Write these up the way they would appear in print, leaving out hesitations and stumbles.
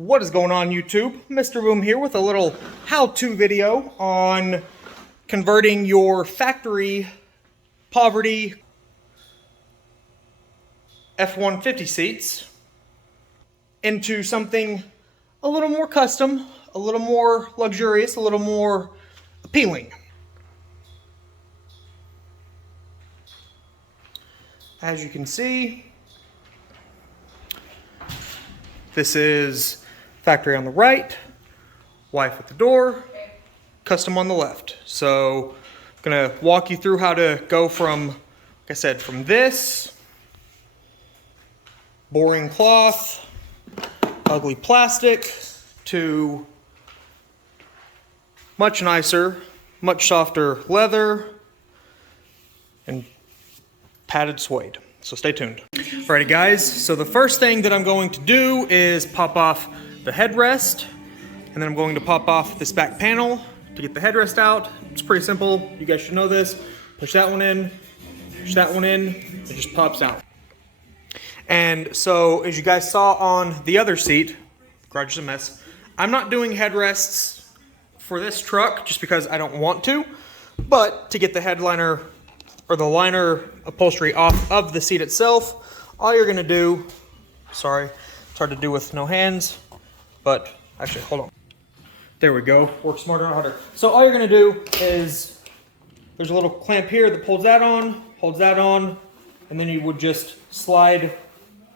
What is going on, YouTube? Mr. Boom here with a little how-to video on converting your factory poverty F150 seats into something a little more custom, a little more luxurious, a little more appealing. As you can see, this is factory on the right, wife at the door, custom on the left. So I'm gonna walk you through how to go from, like I said, from this boring cloth, ugly plastic, to much nicer, much softer leather, and padded suede. So stay tuned. Alrighty guys, so the first thing that I'm going to do is pop off the headrest, and then I'm going to pop off this back panel to get the headrest out. It's pretty simple, you guys should know this. Push that one in, push that one in, it just pops out. And so, as you guys saw on the other seat, garage is a mess, I'm not doing headrests for this truck just because I don't want to, but to get the headliner or the liner upholstery off of the seat itself, all you're gonna do, sorry, it's hard to do with no hands, but actually, hold on. There we go, work smarter, not harder. So all you're gonna do is, there's a little clamp here that pulls that on, and then you would just slide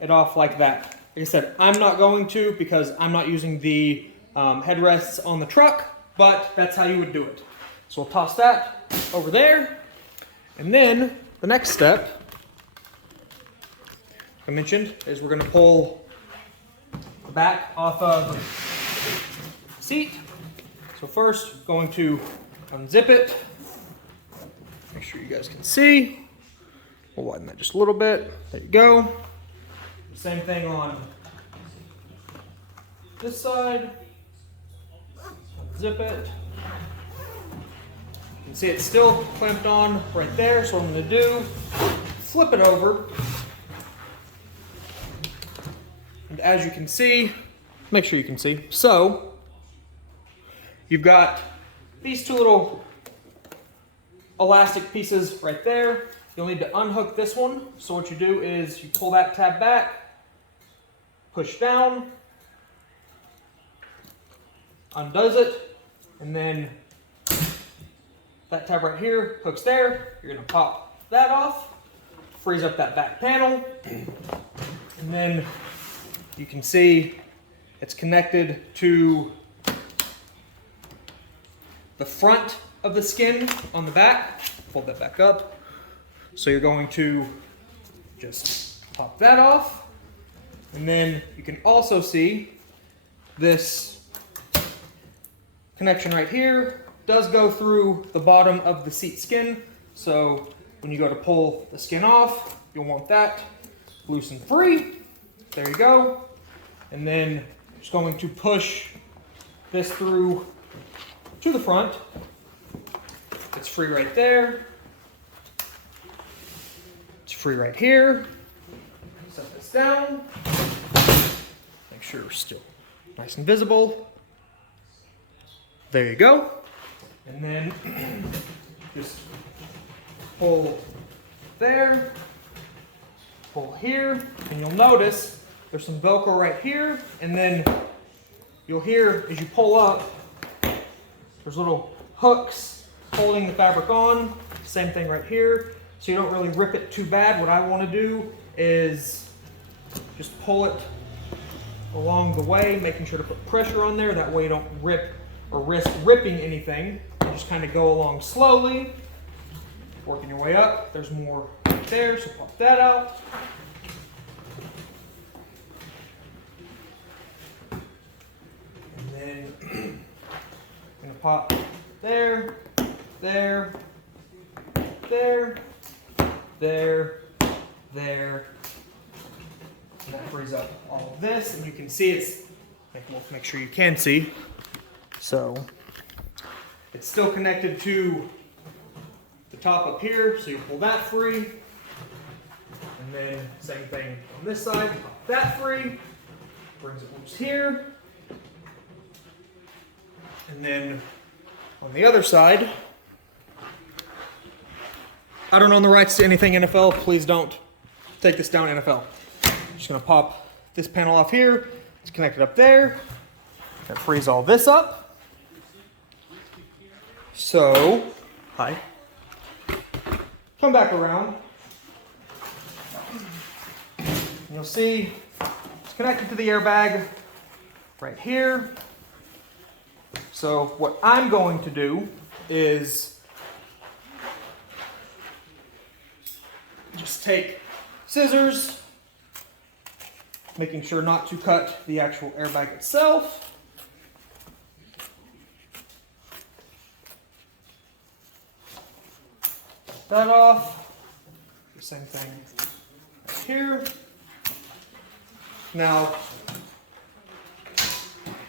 it off like that. Like I said, I'm not going to because I'm not using the headrests on the truck, but that's how you would do it. So we'll toss that over there. And then the next step, I mentioned, is we're going to pull the back off of the seat. So first, going to unzip it. Make sure you guys can see. We'll widen that just a little bit. There you go. Same thing on this side. Unzip it. You can see it's still clamped on right there, so what I'm going to do, flip it over, and as you can see, make sure you can see, so you've got these two little elastic pieces right there. You'll need to unhook this one, so what you do is you pull that tab back, push down, undoes it, and then that tab right here hooks there. You're gonna pop that off, frees up that back panel, and then you can see it's connected to the front of the skin on the back. Fold that back up. So you're going to just pop that off, and then you can also see this connection right here does go through the bottom of the seat skin, so when you go to pull the skin off, you'll want that loose and free. There you go. And then just going to push this through to the front. It's free right there. It's free right here. Set this down. Make sure it's still nice and visible. There you go. And then just pull there, pull here, and you'll notice there's some Velcro right here, and then you'll hear as you pull up, there's little hooks holding the fabric on. Same thing right here, so you don't really rip it too bad. What I want to do is just pull it along the way, making sure to put pressure on there, that way you don't rip or risk ripping anything. You just kind of go along slowly, working your way up. There's more right there, so pop that out. And then I'm going to pop there, there, there, there, there. And that frees up all of this, and you can see it's, make sure you can see. So it's still connected to the top up here, so you pull that free. And then same thing on this side, pop that free, brings it loose here, And then on the other side, I don't own the rights to anything NFL. Please don't take this down, NFL. I'm just gonna pop this panel off here. It's connected up there. Gonna freeze all this up. So, hi. Come back around. And you'll see it's connected to the airbag right here. So what I'm going to do is just take scissors, making sure not to cut the actual airbag itself. Cut that off. The same thing right here. Now,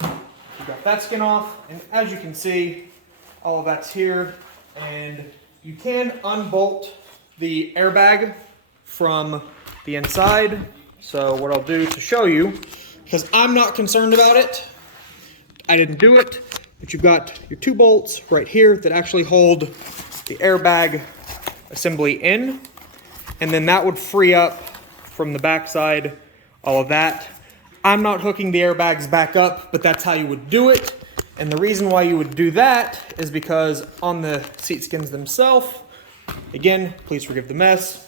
we got that skin off, and as you can see, all of that's here, and you can unbolt the airbag from the inside. So what I'll do to show you, because I'm not concerned about it, I didn't do it, but you've got your 2 bolts right here that actually hold the airbag assembly in, and then that would free up from the backside all of that. I'm not hooking the airbags back up, but that's how you would do it. And the reason why you would do that is because on the seat skins themselves, again, please forgive the mess.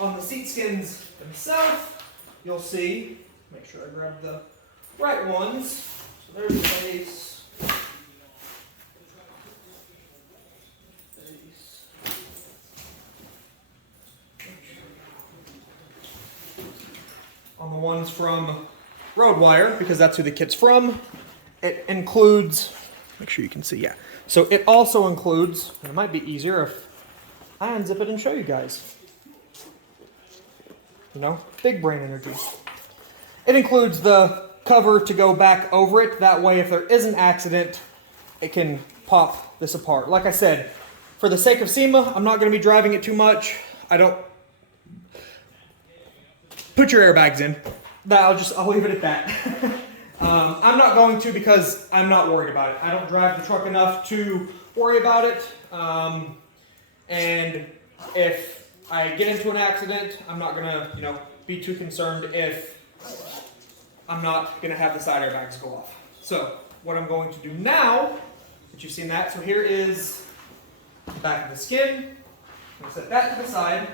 On the seat skins themselves, you'll see, make sure I grab the right ones. So there's the base. On the ones from Roadwire, because that's who the kit's from, it includes, make sure you can see, yeah. So it also includes, and it might be easier if I unzip it and show you guys. You know, big brain energy. It includes the cover to go back over it. That way, if there is an accident, it can pop this apart. Like I said, for the sake of SEMA, I'm not going to be driving it too much. Put your airbags in. I'll leave it at that. I'm not going to because I'm not worried about it. I don't drive the truck enough to worry about it. And if I get into an accident, I'm not gonna, be too concerned if I'm not gonna have the side airbags go off. So what I'm going to do now, that you've seen that, so here is the back of the skin. I'm gonna set that to the side.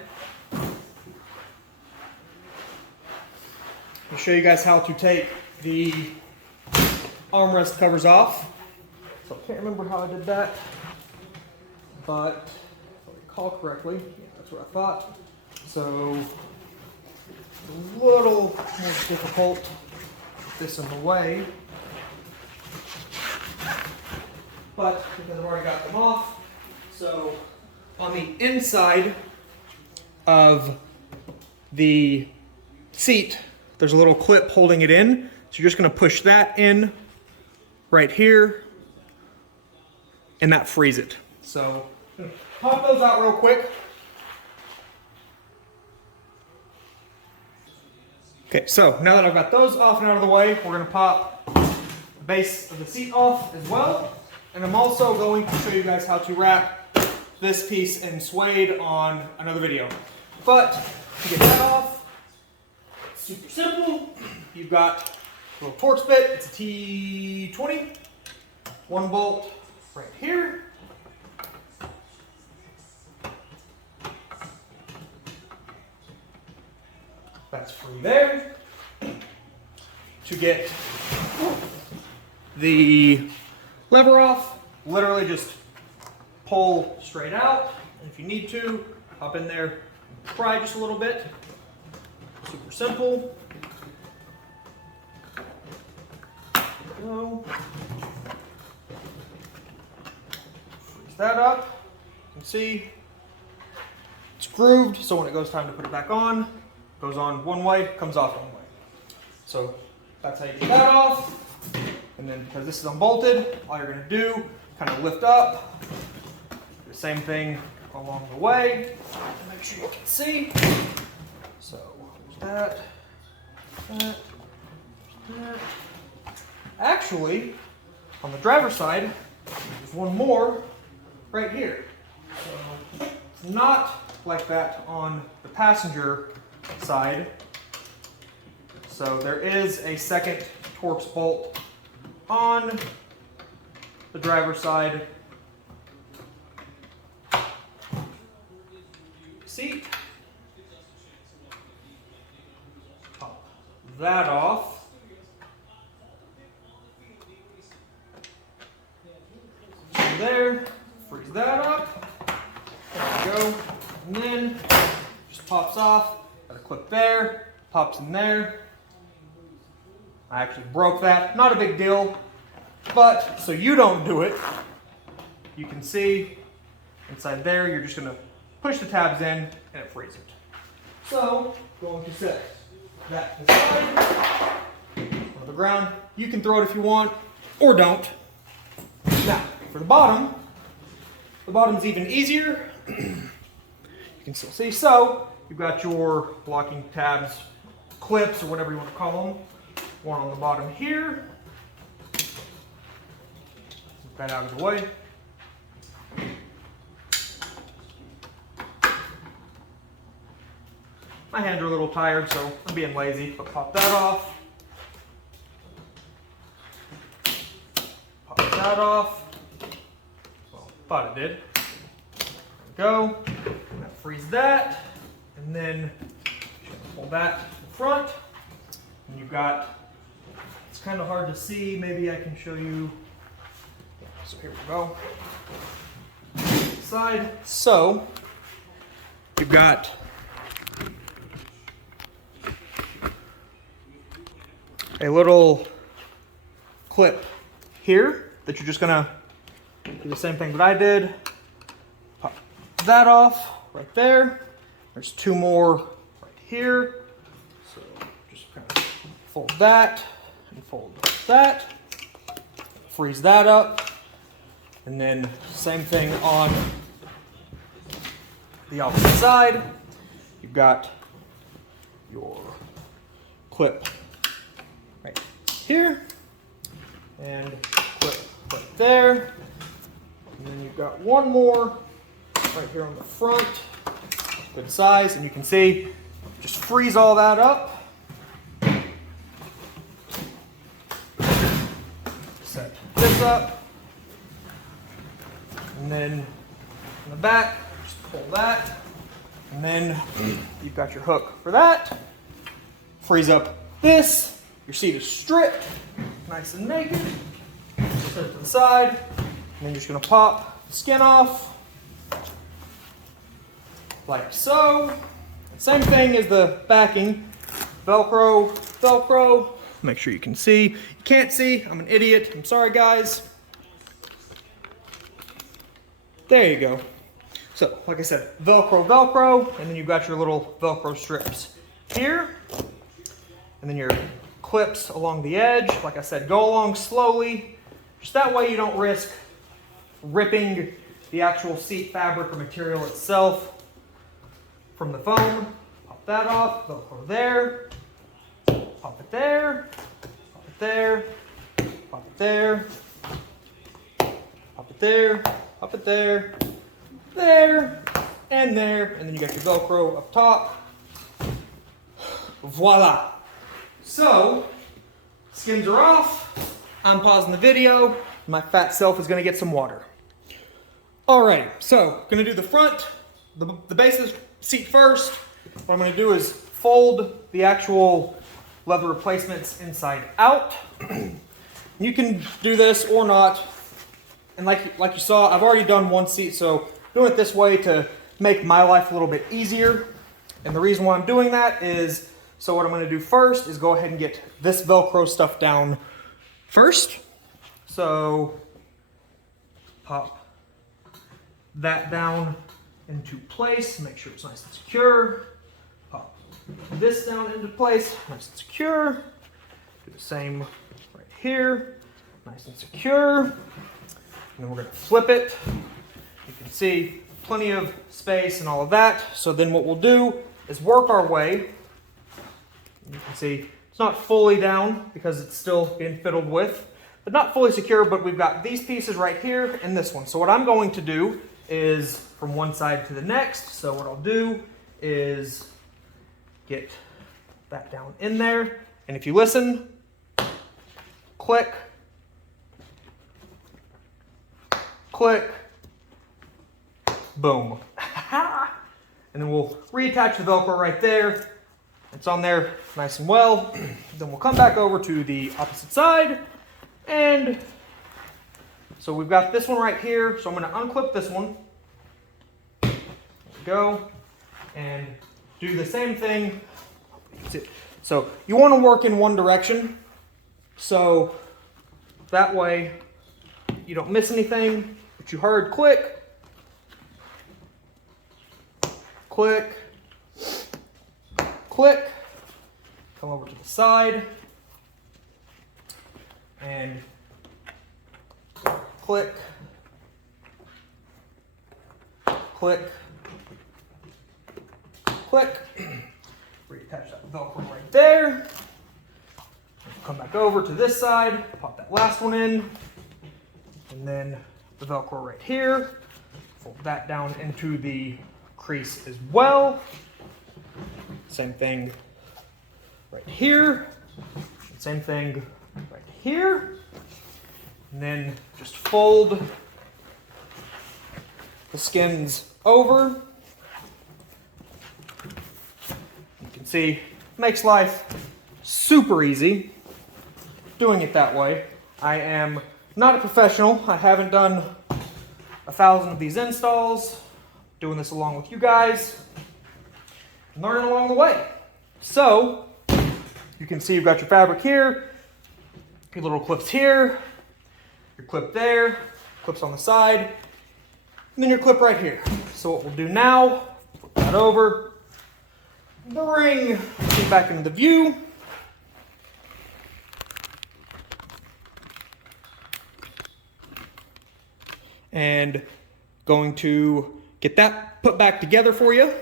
I'll show you guys how to take the armrest covers off. So I can't remember how I did that, but if I recall correctly, yeah, that's what I thought. So a little more difficult with this in the way, but because I've already got them off. So on the inside of the seat, there's a little clip holding it in. So you're just gonna push that in right here, and that frees it. So pop those out real quick. Okay, so now that I've got those off and out of the way, we're gonna pop the base of the seat off as well. And I'm also going to show you guys how to wrap this piece in suede on another video. But to get that off, super simple. You've got a little Torx bit. It's a T20. 1 bolt right here. That's free there. To get the lever off, literally just pull straight out. And if you need to, hop in there, pry just a little bit. Super simple. There we go. Freeze that up. You can see it's grooved, so when it goes time to put it back on, it goes on one way, comes off one way. So that's how you get that off. And then because this is unbolted, all you're going to do, kind of lift up. Do the same thing along the way. Make sure you can see. So that. actually, on the driver's side, there's one more right here. So it's not like that on the passenger side. So there is a second Torx bolt on the driver's side seat. Pop that off. There, freeze that up. There we go. And then just pops off. Got a clip there, pops in there. I actually broke that. Not a big deal, but so you don't do it, you can see inside there, you're just going to push the tabs in and it frees it. So, going to set that aside on the ground. You can throw it if you want or don't. Now, for the bottom's even easier. You can still see. So, you've got your blocking tabs, clips, or whatever you want to call them. One on the bottom here. Get that out of the way. My hands are a little tired, so I'm being lazy, but pop that off. Pop that off. Well, thought it did. There we go. Now freeze that, and then pull that to the front. And you've got, it's kind of hard to see, maybe I can show you. So here we go. Side. So you've got a little clip here that you're just gonna do the same thing that I did. Pop that off right there. There's two more right here. So just kind of fold that and fold that. Freeze that up. And then same thing on the opposite side. You've got your clip right here and clip right there. And then you've got one more right here on the front. Good size, and you can see, just freeze all that up. Set this up. And then in the back, just pull that. And then you've got your hook for that. Freeze up this. Your seat is stripped, nice and naked. Set it to the side. And then you're just gonna pop the skin off. Like so. Same thing as the backing. Velcro, Velcro. Make sure you can see. You can't see, I'm an idiot. I'm sorry, guys. There you go. So, like I said, Velcro, Velcro, and then you've got your little Velcro strips here. And then your clips along the edge. Like I said, go along slowly. Just that way you don't risk ripping the actual seat fabric or material itself from the foam. Pop that off, Velcro there. Pop it there. Pop it there. Pop it there. Pop it there. Up it there, there, and there, and then you got your Velcro up top. Voila. So, skins are off. I'm pausing the video. My fat self is gonna get some water. Alright, so gonna do the front, the base of the seat first. What I'm gonna do is fold the actual leather replacements inside out. You can do this or not. And like you saw, I've already done one seat, so doing it this way to make my life a little bit easier. And the reason why I'm doing that is, so what I'm going to do first is go ahead and get this Velcro stuff down first. So pop that down into place, make sure it's nice and secure. Pop this down into place, nice and secure. Do the same right here, nice and secure. And then we're going to flip it. You can see plenty of space and all of that. So then what we'll do is work our way. You can see It's not fully down because it's still being fiddled with, but not fully secure, but we've got these pieces right here and this one. So what I'm going to do is from one side to the next. So what I'll do is get that down in there. And if you listen, click, click, boom. And then we'll reattach the Velcro right there. It's on there nice and well. Then we'll come back over to the opposite side. And so we've got this one right here. So I'm going to unclip this one. There we go. And do the same thing. So you want to work in one direction. So that way you don't miss anything. But you heard click, click, click, come over to the side, and click, click, click. Reattach that Velcro right there. Come back over to this side, pop that last one in, and then the Velcro right here. Fold that down into the crease as well. Same thing right here. Same thing right here. And then just fold the skins over. You can see, makes life super easy doing it that way. I am not a professional. I haven't done 1,000 of these installs. Doing this along with you guys. Learning along the way. So, you can see you've got your fabric here, your little clips here, your clip there, clips on the side, and then your clip right here. So what we'll do now, flip that over, bring it back into the view. And going to get that put back together for you.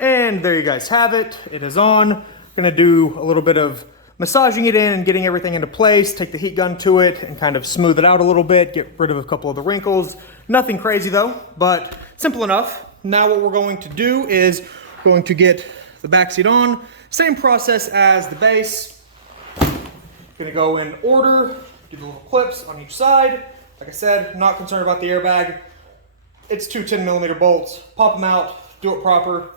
And there you guys have it. It is on. Gonna do a little bit of massaging it in and getting everything into place, take the heat gun to it and kind of smooth it out a little bit, get rid of a couple of the wrinkles. Nothing crazy though, but simple enough. Now what we're going to do is going to get the back seat on. Same process as the base. Gonna go in order, do the little clips on each side. Like I said, not concerned about the airbag. It's two 10mm bolts. Pop them out, do it proper.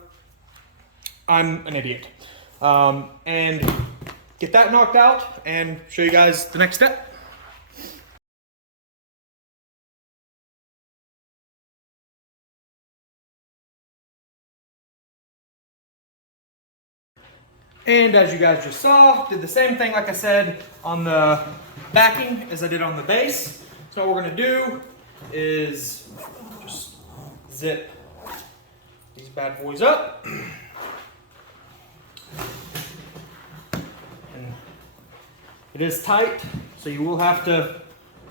I'm an idiot. And get that knocked out and show you guys the next step. And as you guys just saw, did the same thing like I said on the backing as I did on the base. So what we're gonna do is just zip these bad boys up. And it is tight, so you will have to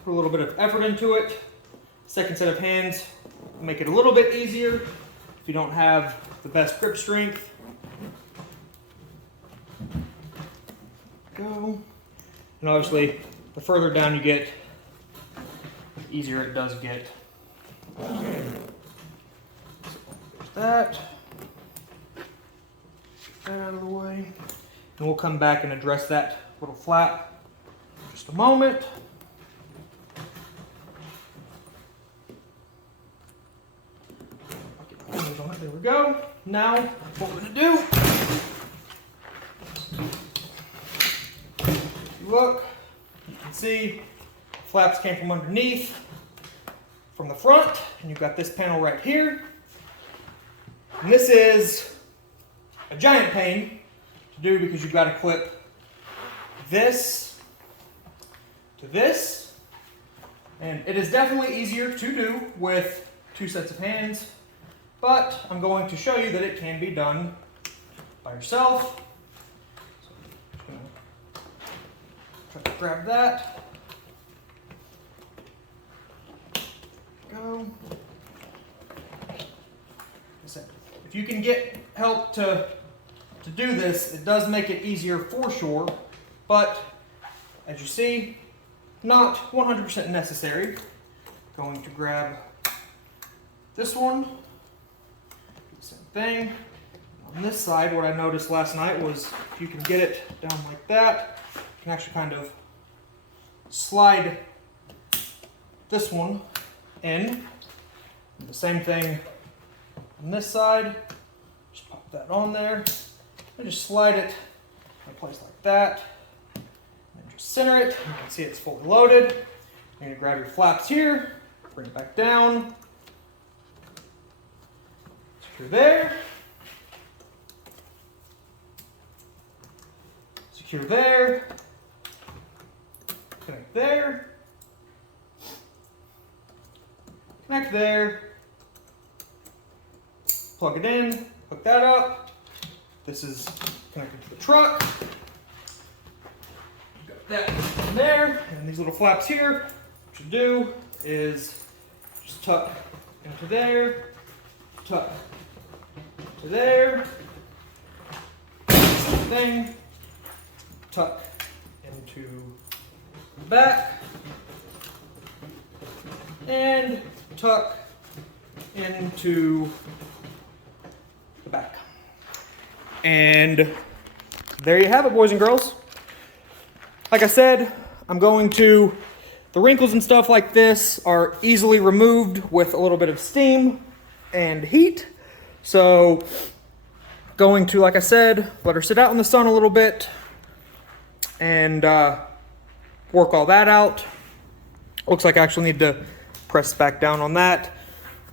put a little bit of effort into it. Second set of hands will make it a little bit easier if you don't have the best grip strength. Go. And obviously, the further down you get, the easier it does get. So there's that. Get that out of the way. And we'll come back and address that little flap in just a moment. There we go. Now, what we're going to do, if you look, you can see flaps came from underneath, from the front, and you've got this panel right here. And this is a giant pain to do because you've got to clip this to this. And it is definitely easier to do with two sets of hands. But I'm going to show you that it can be done by yourself. So I'm just going to try to grab that. Go. if you can get help to do this, it does make it easier for sure, but as you see, not 100% necessary. Going to grab this one, do the same thing. On this side, what I noticed last night was if you can get it down like that, you can actually kind of slide this one in. The same thing on this side. Just pop that on there and just slide it in place like that. And just center it. You can see it's fully loaded. You're going to grab your flaps here, bring it back down. Secure there. Secure there. Connect there. Connect there. Plug it in. Hook that up. This is connected to the truck. Got that in there. And these little flaps here, what you do is just tuck into there. Tuck to there. Same thing. Tuck into the back. And tuck into the back. And there you have it, boys and girls. Like I said, the wrinkles and stuff like this are easily removed with a little bit of steam and heat. So going to, like I said, let her sit out in the sun a little bit and work all that out. Looks like I actually need to press back down on that.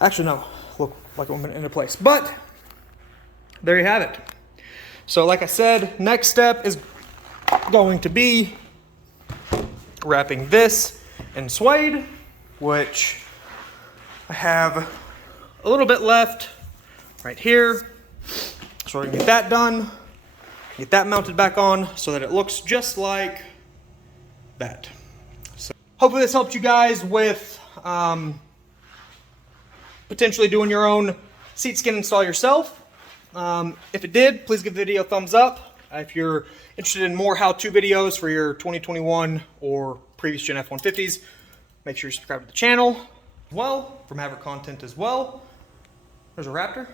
Actually, no, look like it went into place. But there you have it. So like I said, next step is going to be wrapping this in suede, which I have a little bit left right here. So we're gonna get that done, get that mounted back on so that it looks just like that. So hopefully this helped you guys with potentially doing your own seat skin install yourself. If it did, please give the video a thumbs up. If you're interested in more how-to videos for your 2021 or previous gen F150s, make sure you subscribe to the channel. Well, for Maverick content as well. There's a Raptor,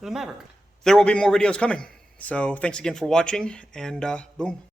there's a Maverick. There will be more videos coming. So thanks again for watching, and boom.